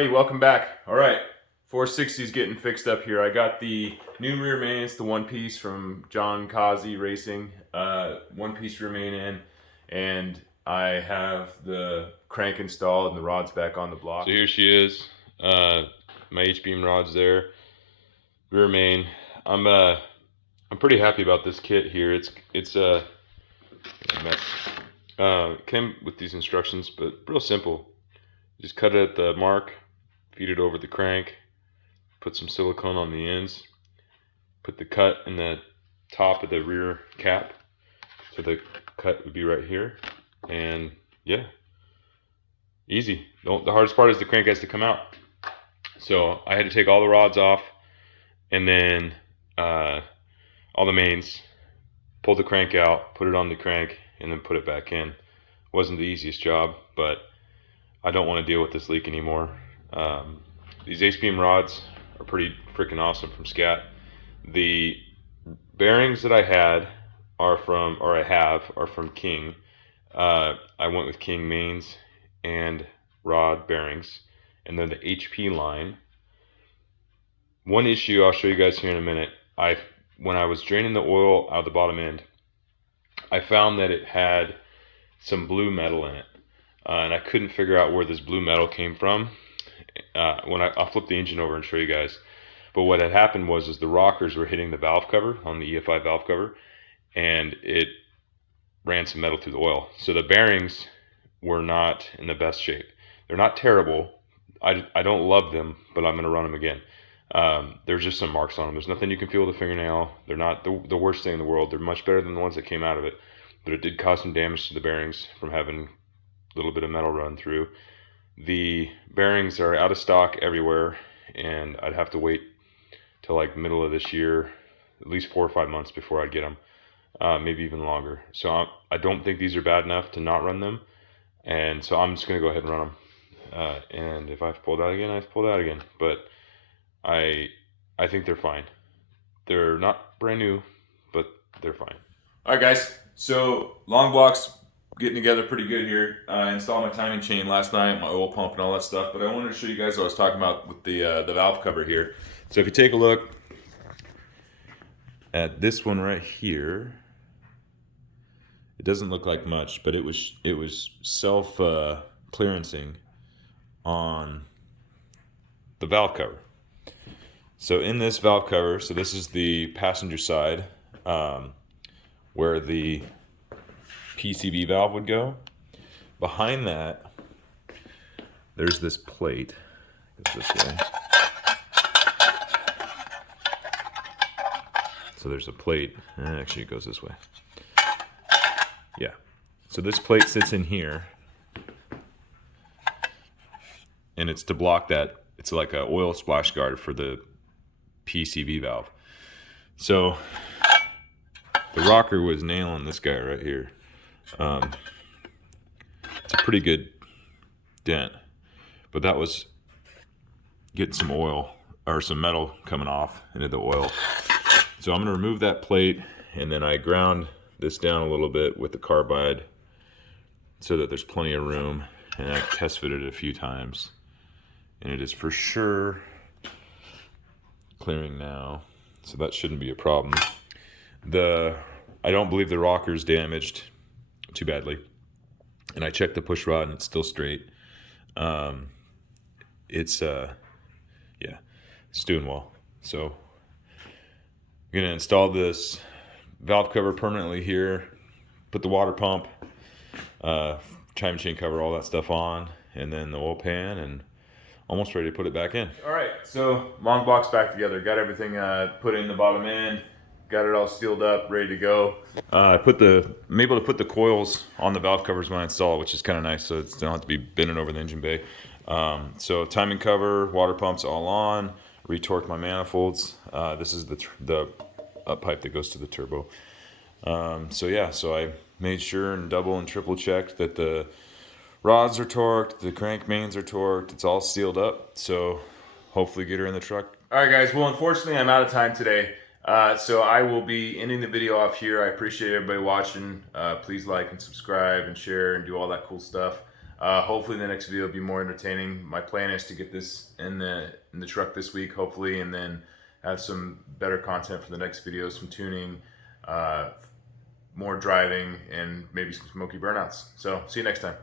everybody, welcome back. All right, 460 is getting fixed up here. I got the new rear main, it's the one piece from Jon Kaase Racing, one piece rear main in, and I have the crank installed and the rods back on the block. So here she is, my H-beam rods there, rear main. I'm pretty happy about this kit here. It's a mess. Came with these instructions, but real simple. Just cut it at the mark, feed it over the crank, put some silicone on the ends, put the cut in the top of the rear cap, so the cut would be right here, and yeah, easy. The hardest part is the crank has to come out. So I had to take all the rods off, and then all the mains, pull the crank out, put it on the crank, and then put it back in. Wasn't the easiest job, but I don't want to deal with this leak anymore. These H-beam rods are pretty freaking awesome from Scat. The bearings that I had are from King. I went with King mains and rod bearings, and then the HP line. One issue I'll show you guys here in a minute. When I was draining the oil out of the bottom end, I found that it had some blue metal in it, and I couldn't figure out where this blue metal came from. I'll flip the engine over and show you guys. But what had happened was the rockers were hitting the valve cover on the EFI valve cover, and it ran some metal through the oil. So the bearings were not in the best shape. They're not terrible. I don't love them, but I'm going to run them again. There's just some marks on them. There's nothing you can feel with a fingernail. They're not the worst thing in the world. They're much better than the ones that came out of it, but it did cause some damage to the bearings from having a little bit of metal run through. The bearings are out of stock everywhere, and I'd have to wait till like middle of this year, at least 4 or 5 months before I'd get them, maybe even longer. So I don't think these are bad enough to not run them, and so I'm just going to go ahead and run them. And if I've pulled out again, I've pulled out again. But I think they're fine. They're not brand new, but they're fine. All right, guys. So long blocks getting together pretty good here. I installed my timing chain last night, my oil pump and all that stuff. But I wanted to show you guys what I was talking about with the valve cover here. So if you take a look at this one right here, it doesn't look like much, but it was self clearancing on the valve cover. So in this valve cover, so this is the passenger side, where the PCV valve would go. Behind that, there's this plate. It goes this way. So there's a plate. Actually, it goes this way. Yeah. So this plate sits in here, and it's to block that. It's like an oil splash guard for the PCV valve. So the rocker was nailing this guy right here. It's a pretty good dent, but that was getting some oil or some metal coming off into the oil. So I'm going to remove that plate, and then I ground this down a little bit with the carbide so that there's plenty of room, and I test fitted it a few times, and it is for sure clearing now, so that shouldn't be a problem. I don't believe the rocker's damaged too badly, and I checked the push rod and it's still straight. It's doing well. So I'm gonna install this valve cover permanently here, put the water pump, timing chain cover, all that stuff on, and then the oil pan, and almost ready to put it back in. All right, so long blocks back together. Got everything put in the bottom end. Got it all sealed up, ready to go. I'm able to put the coils on the valve covers when I install it, which is kind of nice, so it don't have to be bending over the engine bay. So timing cover, water pumps all on. Retorqued my manifolds. This is the up pipe that goes to the turbo. So I made sure and double and triple checked that the rods are torqued, the crank mains are torqued, it's all sealed up, so hopefully get her in the truck. All right, guys, well, unfortunately, I'm out of time today, so I will be ending the video off here. I appreciate everybody watching. Please like and subscribe and share and do all that cool stuff. Hopefully the next video will be more entertaining. My plan is to get this in the truck this week, hopefully, and then have some better content for the next video, some tuning, more driving, and maybe some smoky burnouts. So see you next time.